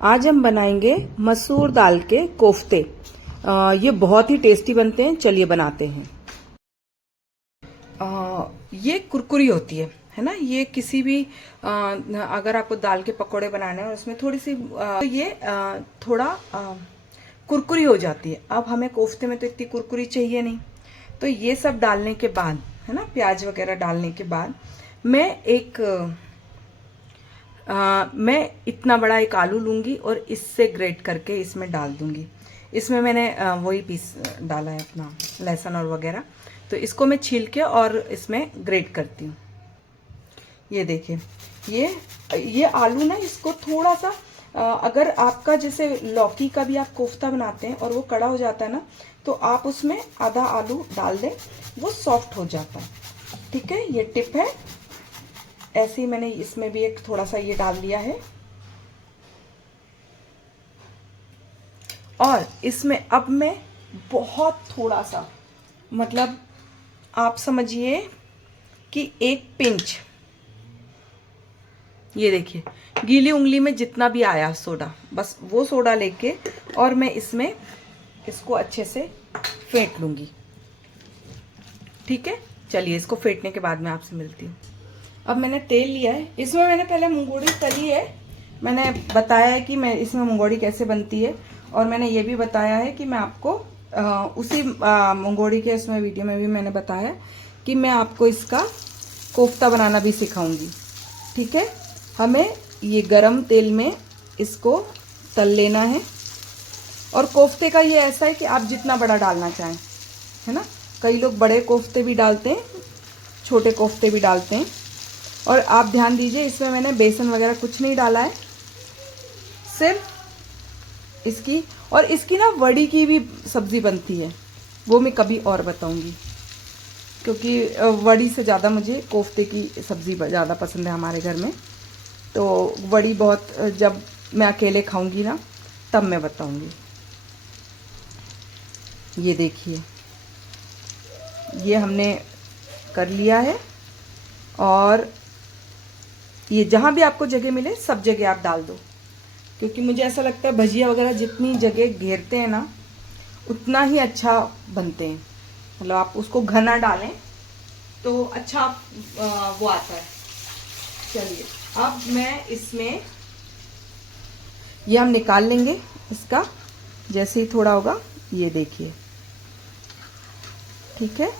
आज हम बनाएंगे मसूर दाल के कोफ्ते। ये बहुत ही टेस्टी बनते हैं। चलिए बनाते हैं। ये कुरकुरी होती है ना। ये किसी भी अगर आपको दाल के पकोड़े बनाने हैं और उसमें थोड़ी सी तो ये थोड़ा कुरकुरी हो जाती है। अब हमें कोफ्ते में तो इतनी कुरकुरी चाहिए नहीं, तो ये सब डालने के बाद है ना, प्याज वगैरह डालने के बाद मैं इतना बड़ा एक आलू लूंगी और इससे ग्रेट करके इसमें डाल दूंगी। इसमें मैंने वही पीस डाला है अपना लहसुन और वगैरह, तो इसको मैं छील के और इसमें ग्रेट करती हूँ। ये देखिए, ये आलू ना, इसको थोड़ा सा अगर आपका जैसे लौकी का भी आप कोफ्ता बनाते हैं और वो कड़ा हो जाता है ना, तो आप उसमें आधा आलू डाल दें, वो सॉफ्ट हो जाता है। ठीक है, ये टिप है। ऐसे ही मैंने इसमें भी एक थोड़ा सा ये डाल दिया है। और इसमें अब मैं बहुत थोड़ा सा, मतलब आप समझिए कि एक पिंच, ये देखिए गीली उंगली में जितना भी आया सोडा, बस वो सोडा लेके और मैं इसमें इसको अच्छे से फेंट लूंगी। ठीक है, चलिए इसको फेंटने के बाद मैं आपसे मिलती हूँ। अब मैंने तेल लिया है, इसमें मैंने पहले मूंगोड़ी तली है। मैंने बताया है कि मैं इसमें मूंगोड़ी कैसे बनती है, और मैंने ये भी बताया है कि मैं आपको उसी मूंगोड़ी के उसमें वीडियो में भी मैंने बताया कि मैं आपको इसका कोफ्ता बनाना भी सिखाऊंगी। ठीक है, हमें ये गरम तेल में इसको तल लेना है। और कोफ्ते का ये ऐसा है कि आप जितना बड़ा डालना चाहें, है ना। कई लोग बड़े कोफ्ते भी डालते हैं, छोटे कोफ्ते भी डालते हैं। और आप ध्यान दीजिए, इसमें मैंने बेसन वगैरह कुछ नहीं डाला है, सिर्फ इसकी ना वड़ी की भी सब्जी बनती है, वो मैं कभी और बताऊंगी, क्योंकि वड़ी से ज़्यादा मुझे कोफ्ते की सब्जी ज़्यादा पसंद है हमारे घर में। तो वड़ी बहुत, जब मैं अकेले खाऊंगी ना तब मैं बताऊंगी। ये देखिए, ये हमने कर लिया है। और ये जहाँ भी आपको जगह मिले सब जगह आप डाल दो, क्योंकि मुझे ऐसा लगता है भजिया वगैरह जितनी जगह घेरते हैं ना उतना ही अच्छा बनते हैं। मतलब आप उसको घना डालें तो अच्छा वो आता है। चलिए, अब मैं इसमें ये हम निकाल लेंगे इसका, जैसे ही थोड़ा होगा। ये देखिए, ठीक है।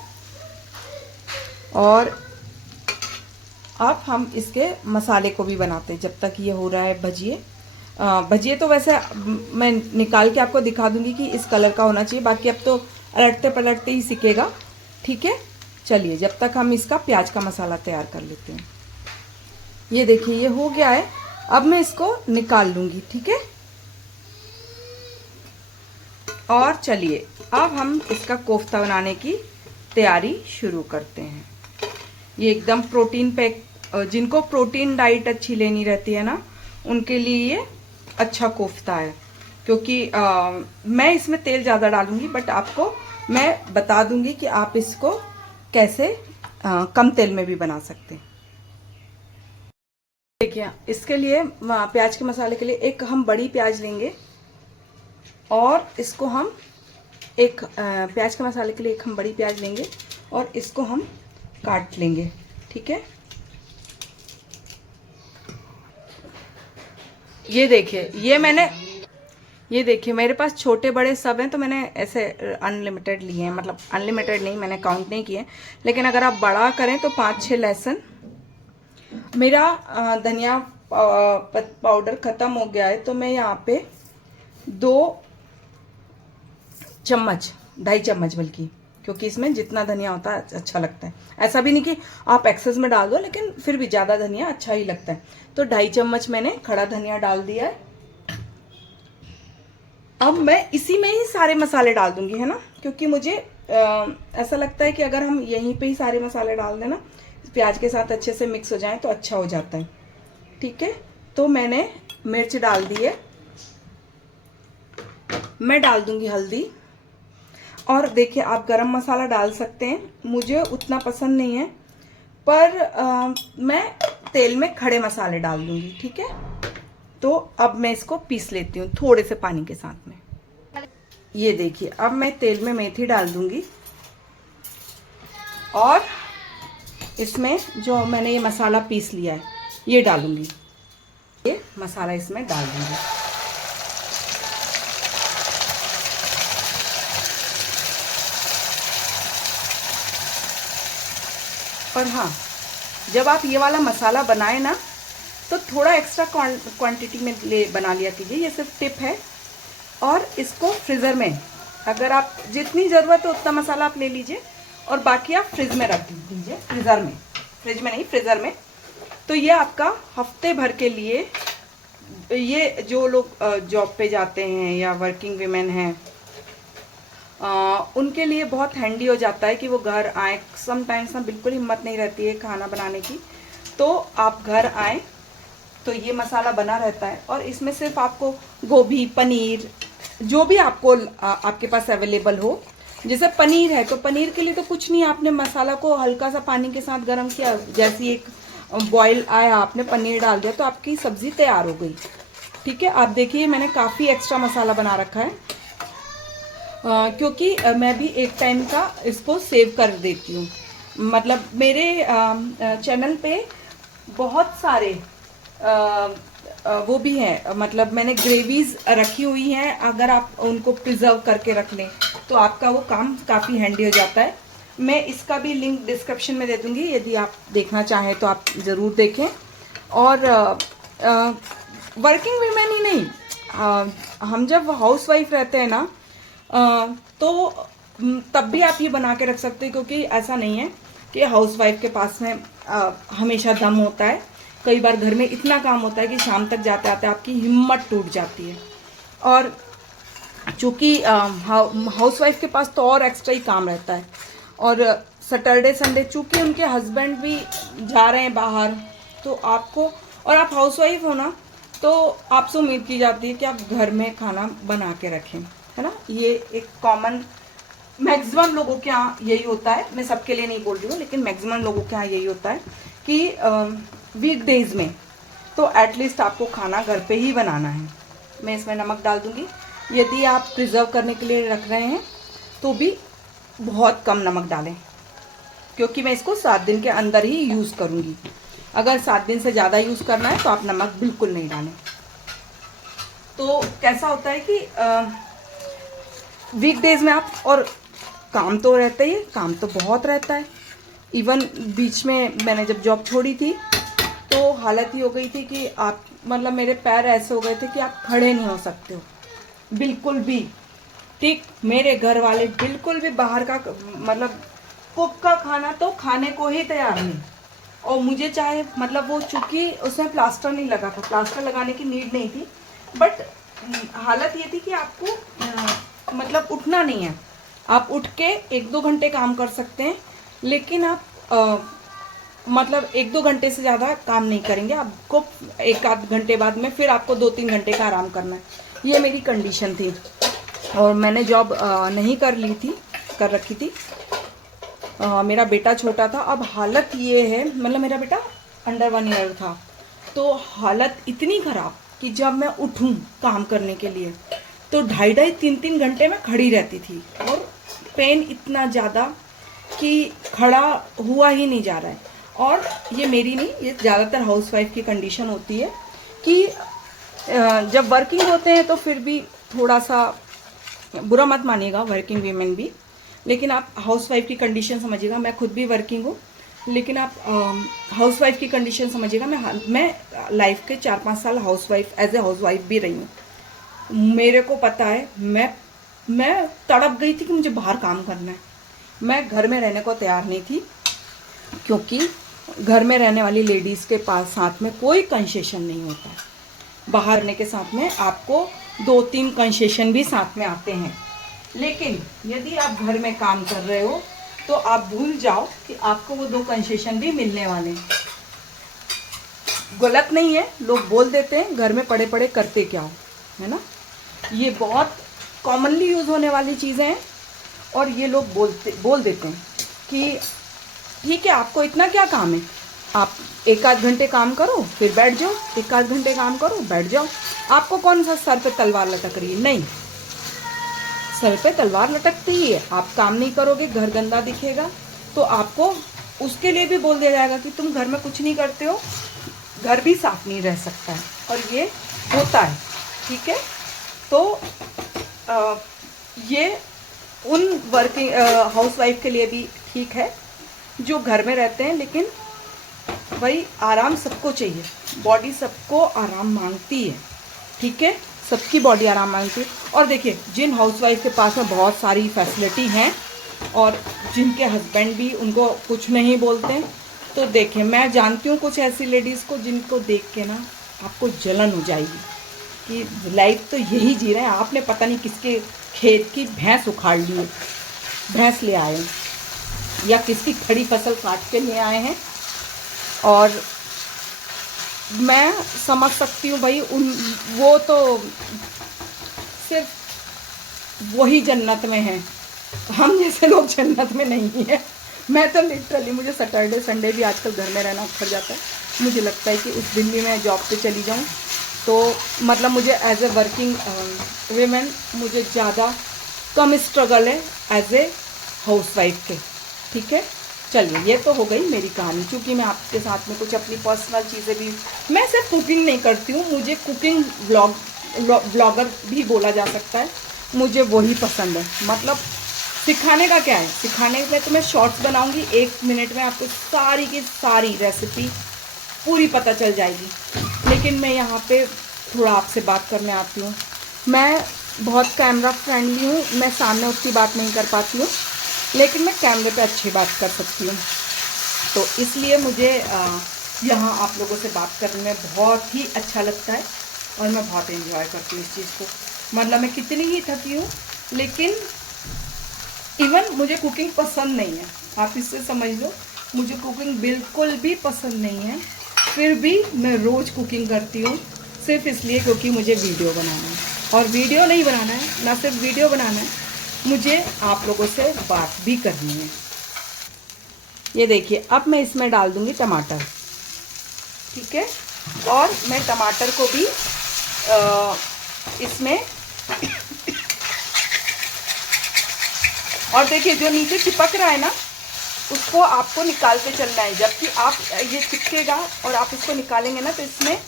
और अब हम इसके मसाले को भी बनाते हैं जब तक ये हो रहा है भजिए। भजिए तो वैसे मैं निकाल के आपको दिखा दूंगी कि इस कलर का होना चाहिए, बाकी अब तो पलटते पलटते ही सीखेगा। ठीक है, चलिए जब तक हम इसका प्याज का मसाला तैयार कर लेते हैं। ये देखिए, ये हो गया है। अब मैं इसको निकाल लूंगी। ठीक है, और चलिए अब हम इसका कोफ्ता बनाने की तैयारी शुरू करते हैं। ये एकदम प्रोटीन पैक, जिनको प्रोटीन डाइट अच्छी लेनी रहती है ना, उनके लिए ये अच्छा कोफ्ता है। क्योंकि मैं इसमें तेल ज़्यादा डालूंगी, बट आपको मैं बता दूंगी कि आप इसको कैसे कम तेल में भी बना सकते हैं। देखिए, इसके लिए प्याज के मसाले के लिए एक हम बड़ी प्याज लेंगे, और इसको हम प्याज के मसाले के लिए एक हम बड़ी प्याज लेंगे और इसको हम काट लेंगे। ठीक है, ये देखिए मेरे पास छोटे बड़े सब हैं, तो मैंने ऐसे अनलिमिटेड लिए हैं। मतलब अनलिमिटेड नहीं, मैंने काउंट नहीं किए, लेकिन अगर आप बड़ा करें तो 5-6 लहसुन। मेरा धनिया पाउडर खत्म हो गया है, तो मैं यहाँ पे 2-2.5 चम्मच बल्कि, क्योंकि इसमें जितना धनिया होता है अच्छा लगता है। ऐसा भी नहीं कि आप एक्सेस में डाल दो, लेकिन फिर भी ज़्यादा धनिया अच्छा ही लगता है। तो 2.5 चम्मच मैंने खड़ा धनिया डाल दिया है। अब मैं इसी में ही सारे मसाले डाल दूंगी, है ना, क्योंकि मुझे ऐसा लगता है कि अगर हम यहीं पे ही सारे मसाले डाल दें ना, प्याज के साथ अच्छे से मिक्स हो जाए तो अच्छा हो जाता है। ठीक है, तो मैंने मिर्च डाल दी है, मैं डाल दूंगी हल्दी। और देखिए, आप गरम मसाला डाल सकते हैं, मुझे उतना पसंद नहीं है, पर मैं तेल में खड़े मसाले डाल दूंगी। ठीक है, तो अब मैं इसको पीस लेती हूँ थोड़े से पानी के साथ में। ये देखिए, अब मैं तेल में मेथी डाल दूंगी और इसमें जो मैंने ये मसाला पीस लिया है ये डालूंगी। ये मसाला इसमें डाल दूंगी। और हाँ, जब आप ये वाला मसाला बनाए ना तो थोड़ा एक्स्ट्रा क्वांटिटी में बना लिया कीजिए, ये सिर्फ टिप है। और इसको फ्रीज़र में, अगर आप जितनी ज़रूरत है उतना मसाला आप ले लीजिए और बाकी आप फ्रिज में रख दीजिए, फ्रीज़र में, फ्रिज में नहीं फ्रीज़र में। तो ये आपका हफ्ते भर के लिए, ये जो लोग जॉब पे जाते हैं या वर्किंग वीमेन हैं उनके लिए बहुत हैंडी हो जाता है कि वो घर आए। समटाइम्स ना बिल्कुल हिम्मत नहीं रहती है खाना बनाने की, तो आप घर आए तो ये मसाला बना रहता है और इसमें सिर्फ आपको गोभी, पनीर, जो भी आपको आपके पास अवेलेबल हो। जैसे पनीर है तो पनीर के लिए तो कुछ नहीं, आपने मसाला को हल्का सा पानी के साथ गर्म किया, जैसी एक बॉईल आया आपने पनीर डाल दिया तो आपकी सब्जी तैयार हो गई। ठीक है, आप देखिए मैंने काफ़ी एक्स्ट्रा मसाला बना रखा है क्योंकि मैं भी एक टाइम का इसको सेव कर देती हूँ। मतलब मेरे चैनल पे बहुत सारे वो भी हैं, मतलब मैंने ग्रेवीज रखी हुई हैं। अगर आप उनको प्रिजर्व करके रख लें तो आपका वो काम काफ़ी हैंडी हो जाता है। मैं इसका भी लिंक डिस्क्रिप्शन में दे दूँगी, यदि आप देखना चाहें तो आप ज़रूर देखें। और वर्किंग वीमेन ही नहीं, हम जब हाउस वाइफ रहते हैं ना तो तब भी आप ये बना के रख सकते हैं, क्योंकि ऐसा नहीं है कि हाउस वाइफ के पास में हमेशा दम होता है। कई बार घर में इतना काम होता है कि शाम तक जाते आते आपकी हिम्मत टूट जाती है। और चूँकि हाउस वाइफ के पास तो और एक्स्ट्रा ही काम रहता है। और सैटरडे संडे चूँकि उनके हस्बैंड भी जा रहे हैं बाहर, तो आपको, और आप हाउस वाइफ हो ना, तो आपसे उम्मीद की जाती है कि आप घर में खाना बना के रखें, है ना। ये एक कॉमन, मैक्सिमम लोगों के यहाँ यही होता है। मैं सबके लिए नहीं बोल रही हूँ, लेकिन मैक्सिमम लोगों के यहाँ यही होता है कि वीकडेज में तो एटलीस्ट आपको खाना घर पे ही बनाना है। मैं इसमें नमक डाल दूँगी। यदि आप प्रिजर्व करने के लिए रख रहे हैं तो भी बहुत कम नमक डालें, क्योंकि मैं इसको 7 दिन के अंदर ही यूज़ करूँगी। अगर 7 दिन से ज़्यादा यूज़ करना है तो आप नमक बिल्कुल नहीं डालें। तो कैसा होता है कि वीकडेज में आप, और काम तो रहता ही है, काम तो बहुत रहता है। इवन बीच में मैंने जब जॉब छोड़ी थी तो हालत ही हो गई थी कि आप, मतलब मेरे पैर ऐसे हो गए थे कि आप खड़े नहीं हो सकते हो बिल्कुल भी। ठीक, मेरे घर वाले बिल्कुल भी बाहर का, मतलब कुक का खाना तो खाने को ही तैयार नहीं। और मुझे चाहे, मतलब वो चूँकि उसमें प्लास्टर नहीं लगा था, प्लास्टर लगाने की नीड नहीं थी, बट हालत ये थी कि आपको मतलब उठना नहीं है। आप उठ के 1-2 घंटे काम कर सकते हैं, लेकिन आप मतलब 1-2 घंटे से ज़्यादा काम नहीं करेंगे। आपको 1-आध घंटे बाद में फिर आपको 2-3 घंटे का आराम करना है। ये मेरी कंडीशन थी और मैंने जॉब नहीं कर रखी थी। मेरा बेटा छोटा था। अब हालत ये है, मतलब मेरा बेटा अंडर 1 ईयर था, तो हालत इतनी ख़राब कि जब मैं उठूं काम करने के लिए तो 2.5-3 घंटे में खड़ी रहती थी, और पेन इतना ज़्यादा कि खड़ा हुआ ही नहीं जा रहा है। और ये मेरी नहीं, ये ज़्यादातर हाउसवाइफ की कंडीशन होती है कि जब वर्किंग होते हैं तो फिर भी थोड़ा सा, बुरा मत मानिएगा वर्किंग वीमेन भी, लेकिन आप हाउसवाइफ की कंडीशन समझिएगा। मैं खुद भी वर्किंग हूँ, लेकिन आप हाउसवाइफ की कंडीशन समझिएगा। मैं लाइफ के 4-5 साल हाउसवाइफ, एज ए हाउसवाइफ भी रही हूँ। मेरे को पता है, मैं तड़प गई थी कि मुझे बाहर काम करना है। मैं घर में रहने को तैयार नहीं थी, क्योंकि घर में रहने वाली लेडीज़ के पास साथ में कोई कंसेशन नहीं होता है। बाहर रहने के साथ में आपको 2-3 कंसेशन भी साथ में आते हैं, लेकिन यदि आप घर में काम कर रहे हो तो आप भूल जाओ कि आपको वो 2 कंसेशन भी मिलने वाले हैं। गलत नहीं है, लोग बोल देते हैं घर में पड़े पड़े करते क्या हो, है ना। ये बहुत कॉमनली यूज़ होने वाली चीज़ें हैं, और ये लोग बोल देते हैं कि ठीक है आपको इतना क्या काम है, आप एक आध घंटे काम करो फिर बैठ जाओ, एक आध घंटे काम करो बैठ जाओ। आपको कौन सा सर पे तलवार लटक रही है? नहीं, सर पे तलवार लटकती ही है। आप काम नहीं करोगे, घर गंदा दिखेगा, तो आपको उसके लिए भी बोल दिया जाएगा कि तुम घर में कुछ नहीं करते हो, घर भी साफ नहीं रह सकता है। और ये होता है, ठीक है। तो ये उन वर्किंग हाउसवाइफ के लिए भी ठीक है जो घर में रहते हैं, लेकिन भाई आराम सबको चाहिए, बॉडी सबको आराम मांगती है, ठीक है। सबकी बॉडी आराम मांगती है। और देखिए, जिन हाउसवाइफ के पास में बहुत सारी फैसिलिटी हैं और जिनके हस्बैंड भी उनको कुछ नहीं बोलते हैं, तो देखिए मैं जानती हूँ कुछ ऐसी लेडीज़ को जिनको देख के ना आपको जलन हो जाएगी कि लाइफ तो यही जी रहे हैं, आपने पता नहीं किसके खेत की भैंस उखाड़ ली है, भैंस ले आए हैं या किसकी खड़ी फसल काट के ले आए हैं। और मैं समझ सकती हूँ भाई, वो तो सिर्फ वही जन्नत में हैं, हम जैसे लोग जन्नत में नहीं हैं। मैं तो लिटरली, मुझे सैटरडे संडे भी आजकल घर में रहना उखड़ जाता है। मुझे लगता है कि उस दिन भी मैं जॉब पे चली जाऊँ तो मतलब मुझे एज ए वर्किंग वीमेन मुझे ज़्यादा कम स्ट्रगल है एज ए हाउसवाइफ के, ठीक है। चलिए, ये तो हो गई मेरी कहानी। क्योंकि मैं आपके साथ में कुछ अपनी पर्सनल चीज़ें भी, मैं सिर्फ कुकिंग नहीं करती हूँ, मुझे कुकिंग ब्लॉगर भी बोला जा सकता है, मुझे वही पसंद है। मतलब सिखाने का क्या है, सिखाने में तो मैं शॉर्ट्स बनाऊंगी, 1 मिनट में आपको सारी की सारी रेसिपी पूरी पता चल जाएगी। लेकिन मैं यहाँ पे थोड़ा आपसे बात करने आती हूँ। मैं बहुत कैमरा फ्रेंडली हूँ, मैं सामने उतनी बात नहीं कर पाती हूँ, लेकिन मैं कैमरे पे अच्छी बात कर सकती हूँ। तो इसलिए मुझे यहाँ आप लोगों से बात करने में बहुत ही अच्छा लगता है और मैं बहुत एंजॉय करती हूँ इस चीज़ को। मतलब मैं कितनी ही थकी हूँ, लेकिन इवन मुझे कुकिंग पसंद नहीं है, आप इससे समझ लो, मुझे कुकिंग बिल्कुल भी पसंद नहीं है, फिर भी मैं रोज़ कुकिंग करती हूँ, सिर्फ इसलिए क्योंकि मुझे वीडियो बनाना है। और वीडियो नहीं बनाना है, ना सिर्फ वीडियो बनाना है, मुझे आप लोगों से बात भी करनी है। ये देखिए, अब मैं इसमें डाल दूंगी टमाटर, ठीक है। और मैं टमाटर को भी इसमें और देखिए, जो नीचे चिपक रहा है ना, उसको आपको निकाल के चलना है। जबकि आप ये चिपकेगा और आप इसको निकालेंगे ना, तो इसमें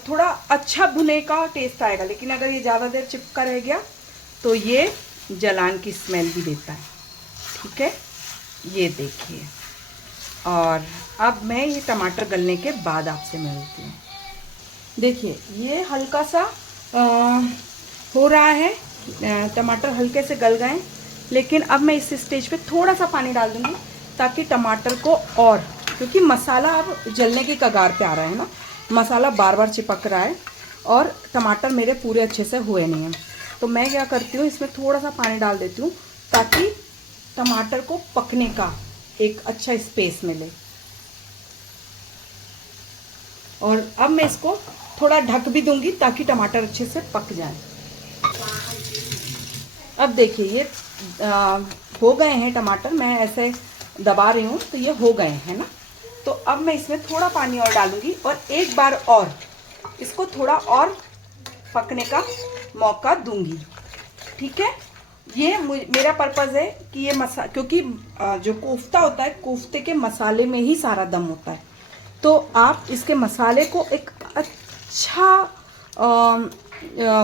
थोड़ा अच्छा भुने का टेस्ट आएगा। लेकिन अगर ये ज़्यादा देर चिपका रह गया तो ये जलान की स्मेल भी देता है, ठीक है। ये देखिए, और अब मैं ये टमाटर गलने के बाद आपसे मिलती हूँ। देखिए, ये हल्का सा हो रहा है, टमाटर हल्के से गल गए, लेकिन अब मैं इस स्टेज पे थोड़ा सा पानी डाल दूँगी ताकि टमाटर को, और क्योंकि मसाला अब जलने की कगार पे आ रहा है ना, मसाला बार बार चिपक रहा है और टमाटर मेरे पूरे अच्छे से हुए नहीं हैं, तो मैं क्या करती हूँ, इसमें थोड़ा सा पानी डाल देती हूँ ताकि टमाटर को पकने का एक अच्छा स्पेस मिले। और अब मैं इसको थोड़ा ढक भी दूंगी ताकि टमाटर अच्छे से पक जाए। अब देखिए, ये हो गए हैं टमाटर, मैं ऐसे दबा रही हूँ तो ये हो गए हैं ना। तो अब मैं इसमें थोड़ा पानी और डालूंगी और एक बार और इसको थोड़ा और पकने का मौका दूंगी, ठीक है। ये मेरा पर्पज़ है कि ये क्योंकि जो कोफ्ता होता है, कोफ्ते के मसाले में ही सारा दम होता है, तो आप इसके मसाले को एक अच्छा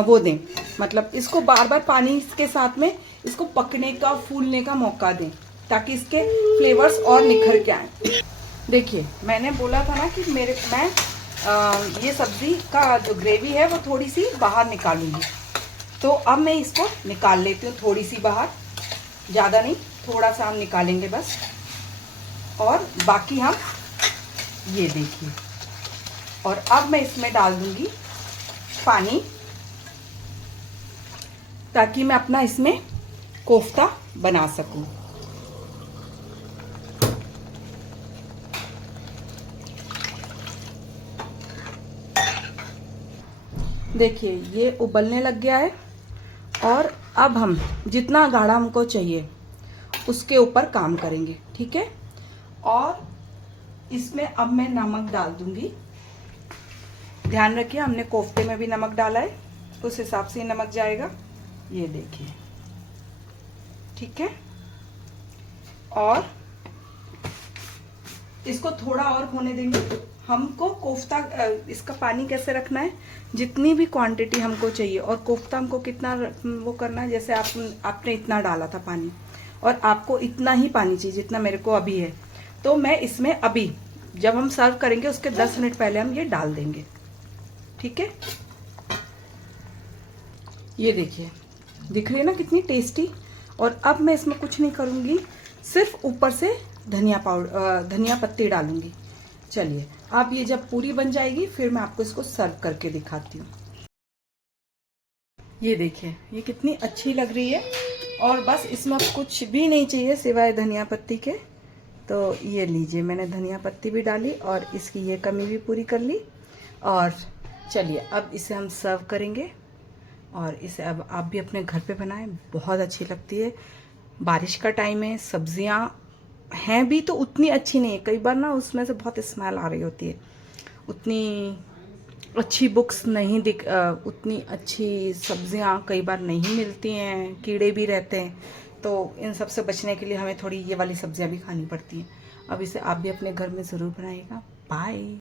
वो दें, मतलब इसको बार बार पानी के साथ में इसको पकने का, फूलने का मौका दें ताकि इसके फ्लेवर्स और निखर के आए। देखिए, मैंने बोला था ना कि मैं ये सब्ज़ी का जो ग्रेवी है वो थोड़ी सी बाहर निकालूंगी, तो अब मैं इसको निकाल लेती हूँ थोड़ी सी बाहर, ज़्यादा नहीं, थोड़ा सा हम निकालेंगे बस। और बाकी हम ये देखिए, और अब मैं इसमें डाल दूंगी पानी ताकि मैं अपना इसमें कोफ्ता बना सकूं। देखिए, ये उबलने लग गया है और अब हम जितना गाढ़ा हमको चाहिए उसके ऊपर काम करेंगे, ठीक है। और इसमें अब मैं नमक डाल दूंगी। ध्यान रखिए हमने कोफ्ते में भी नमक डाला है, उस हिसाब से नमक जाएगा। ये देखिए, ठीक है। और इसको थोड़ा और होने देंगे। हमको कोफ्ता इसका पानी कैसे रखना है, जितनी भी क्वांटिटी हमको चाहिए, और कोफ्ता हमको कितना वो करना है, जैसे आपने इतना डाला था पानी, और आपको इतना ही पानी चाहिए जितना मेरे को अभी है। तो मैं इसमें अभी जब हम सर्व करेंगे उसके 10 मिनट पहले हम ये डाल देंगे, ठीक है। ये देखिए, दिख रही है ना कितनी टेस्टी। और अब मैं इसमें कुछ नहीं करूँगी, सिर्फ ऊपर से धनिया पत्ती डालूंगी। चलिए, अब ये जब पूरी बन जाएगी फिर मैं आपको इसको सर्व करके दिखाती हूँ। ये देखिए, ये कितनी अच्छी लग रही है। और बस इसमें अब कुछ भी नहीं चाहिए सिवाय धनिया पत्ती के। तो ये लीजिए, मैंने धनिया पत्ती भी डाली और इसकी ये कमी भी पूरी कर ली। और चलिए, अब इसे हम सर्व करेंगे। और इसे अब आप भी अपने घर पे बनाएं, बहुत अच्छी लगती है। बारिश का टाइम है, सब्जियां हैं भी तो उतनी अच्छी नहीं है, कई बार ना उसमें से बहुत स्मेल आ रही होती है, उतनी अच्छी बुक्स नहीं उतनी अच्छी सब्जियां कई बार नहीं मिलती हैं, कीड़े भी रहते हैं। तो इन सब से बचने के लिए हमें थोड़ी ये वाली सब्जियां भी खानी पड़ती हैं। अब इसे आप भी अपने घर में ज़रूर बनाइएगा। बाय।